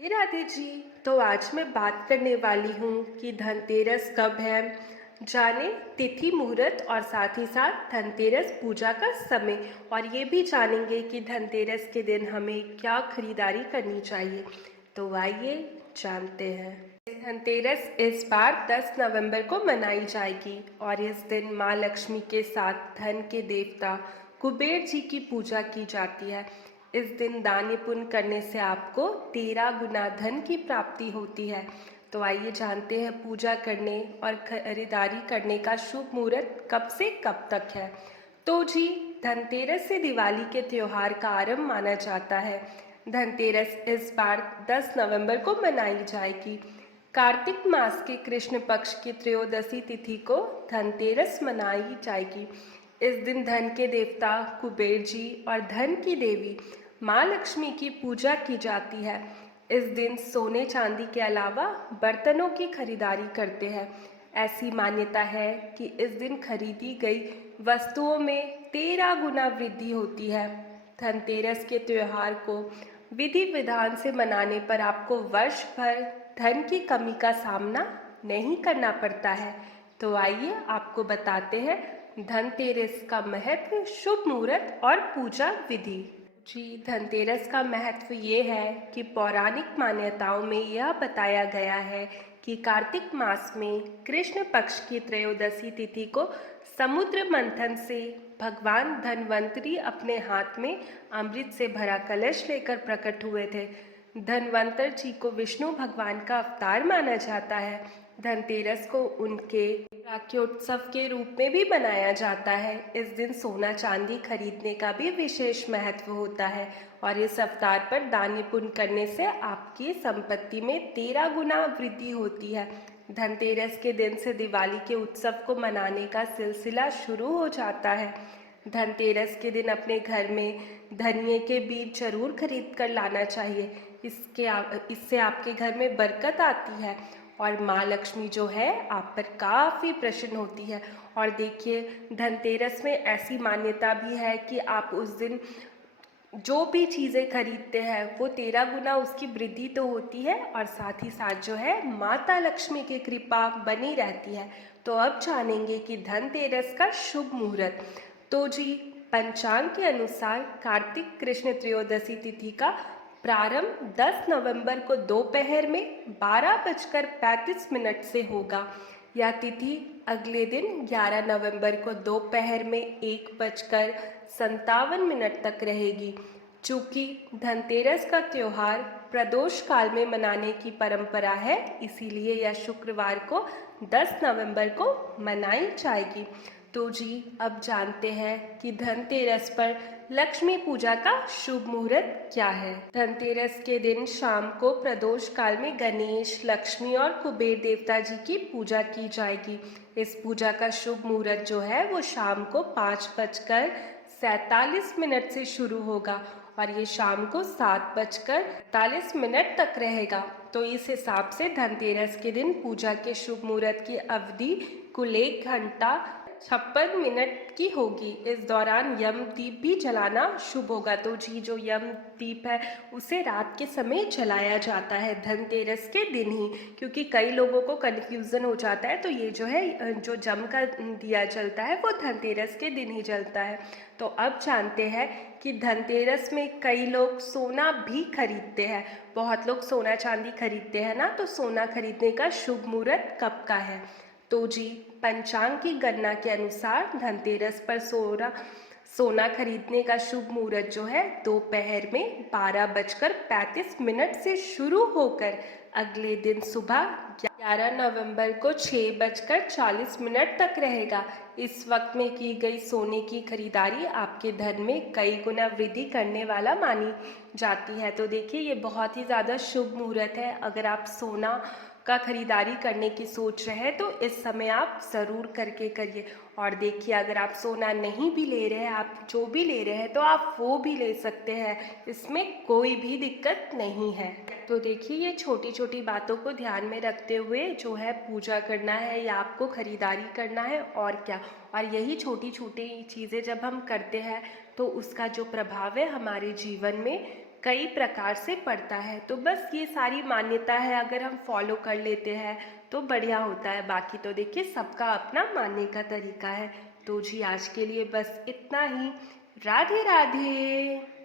राधे राधे जी। तो आज मैं बात करने वाली हूँ कि धनतेरस कब है। जाने तिथि मुहूर्त और साथ ही साथ धनतेरस पूजा का समय, और ये भी जानेंगे कि धनतेरस के दिन हमें क्या खरीदारी करनी चाहिए। तो आइए जानते हैं। धनतेरस इस बार 10 नवंबर को मनाई जाएगी और इस दिन माँ लक्ष्मी के साथ धन के देवता कुबेर जी की पूजा की जाती है। इस दिन दान पुण्य करने से आपको 13 गुना धन की प्राप्ति होती है। तो आइए जानते हैं पूजा करने और खरीदारी करने का शुभ मुहूर्त कब से कब तक है। तो जी, धनतेरस से दिवाली के त्योहार का आरंभ माना जाता है। धनतेरस इस बार 10 नवंबर को मनाई जाएगी। कार्तिक मास के कृष्ण पक्ष की त्रयोदशी तिथि को धनतेरस मनाई जाएगी। इस दिन धन के देवता कुबेर जी और धन की देवी माँ लक्ष्मी की पूजा की जाती है। इस दिन सोने चांदी के अलावा बर्तनों की खरीदारी करते हैं। ऐसी मान्यता है कि इस दिन खरीदी गई वस्तुओं में 13 गुना वृद्धि होती है। धनतेरस के त्योहार को विधि विधान से मनाने पर आपको वर्ष भर धन की कमी का सामना नहीं करना पड़ता है। तो आइए आपको बताते हैं धनतेरस का महत्व, शुभ मुहूर्त और पूजा विधि। जी, धनतेरस का महत्व ये है कि पौराणिक मान्यताओं में यह बताया गया है कि कार्तिक मास में कृष्ण पक्ष की त्रयोदशी तिथि को समुद्र मंथन से भगवान धन्वंतरी अपने हाथ में अमृत से भरा कलश लेकर प्रकट हुए थे। धन्वंतर जी को विष्णु भगवान का अवतार माना जाता है। धनतेरस को उनके राख्योत्सव के रूप में भी मनाया जाता है। इस दिन सोना चांदी खरीदने का भी विशेष महत्व होता है और इस अवतार पर दान पुण्य करने से आपकी संपत्ति में 13 गुना वृद्धि होती है। धनतेरस के दिन से दिवाली के उत्सव को मनाने का सिलसिला शुरू हो जाता है। धनतेरस के दिन अपने घर में धनिये के बीज जरूर खरीद कर लाना चाहिए। इससे आपके घर में बरकत आती है और माँ लक्ष्मी जो है आप पर काफ़ी प्रसन्न होती है। और देखिए, धनतेरस में ऐसी मान्यता भी है कि आप उस दिन जो भी चीज़ें खरीदते हैं वो 13 गुना उसकी वृद्धि तो होती है और साथ ही साथ जो है माता लक्ष्मी की कृपा बनी रहती है। तो अब जानेंगे कि धनतेरस का शुभ मुहूर्त। तो जी, पंचांग के अनुसार कार्तिक कृष्ण त्रयोदशी तिथि का प्रारंभ 10 नवंबर को दोपहर में 12:35 से होगा। यह तिथि अगले दिन 11 नवंबर को दोपहर में 1:57 तक रहेगी। चूँकि धनतेरस का त्योहार प्रदोष काल में मनाने की परंपरा है, इसीलिए यह शुक्रवार को 10 नवंबर को मनाई जाएगी। तो जी, अब जानते हैं कि धनतेरस पर लक्ष्मी पूजा का शुभ मुहूर्त क्या है। धनतेरस के दिन शाम को प्रदोष काल में गणेश, लक्ष्मी और कुबेर देवता जी की पूजा की जाएगी। इस पूजा का शुभ मुहूर्त जो है वो शाम को 5:47 से शुरू होगा और ये शाम को 7:48 तक रहेगा। तो इस हिसाब से धनतेरस के दिन पूजा के शुभ मुहूर्त की अवधि कुल 1 घंटा 56 मिनट की होगी। इस दौरान यम दीप भी जलाना शुभ होगा। तो जी, जो यम दीप है उसे रात के समय जलाया जाता है धनतेरस के दिन ही, क्योंकि कई लोगों को कन्फ्यूज़न हो जाता है। तो ये जो है जो जम का दिया जलता है वो धनतेरस के दिन ही जलता है। तो अब जानते हैं कि धनतेरस में कई लोग सोना भी खरीदते हैं। बहुत लोग सोना चांदी खरीदते हैं ना, तो सोना खरीदने का शुभ मुहूर्त कब का है। तो जी, पंचांग की गणना के अनुसार धनतेरस पर सोना खरीदने का शुभ मुहूर्त जो है दोपहर में 12:35 से शुरू होकर अगले दिन सुबह 11 नवंबर को 6:40 तक रहेगा। इस वक्त में की गई सोने की खरीदारी आपके धन में कई गुना वृद्धि करने वाला मानी जाती है। तो देखिए, ये बहुत ही ज़्यादा शुभ मुहूर्त है। अगर आप सोना का खरीदारी करने की सोच रहे हैं तो इस समय आप ज़रूर करके करिए। और देखिए, अगर आप सोना नहीं भी ले रहे हैं, आप जो भी ले रहे हैं तो आप वो भी ले सकते हैं, इसमें कोई भी दिक्कत नहीं है। तो देखिए, ये छोटी छोटी बातों को ध्यान में रखते हुए जो है पूजा करना है या आपको खरीदारी करना है, और क्या। और यही छोटी छोटी चीज़ें जब हम करते हैं तो उसका जो प्रभाव है हमारे जीवन में कई प्रकार से पड़ता है। तो बस ये सारी मान्यता है, अगर हम फॉलो कर लेते हैं तो बढ़िया होता है। बाकी तो देखिए सबका अपना मानने का तरीका है। तो जी आज के लिए बस इतना ही। राधे राधे।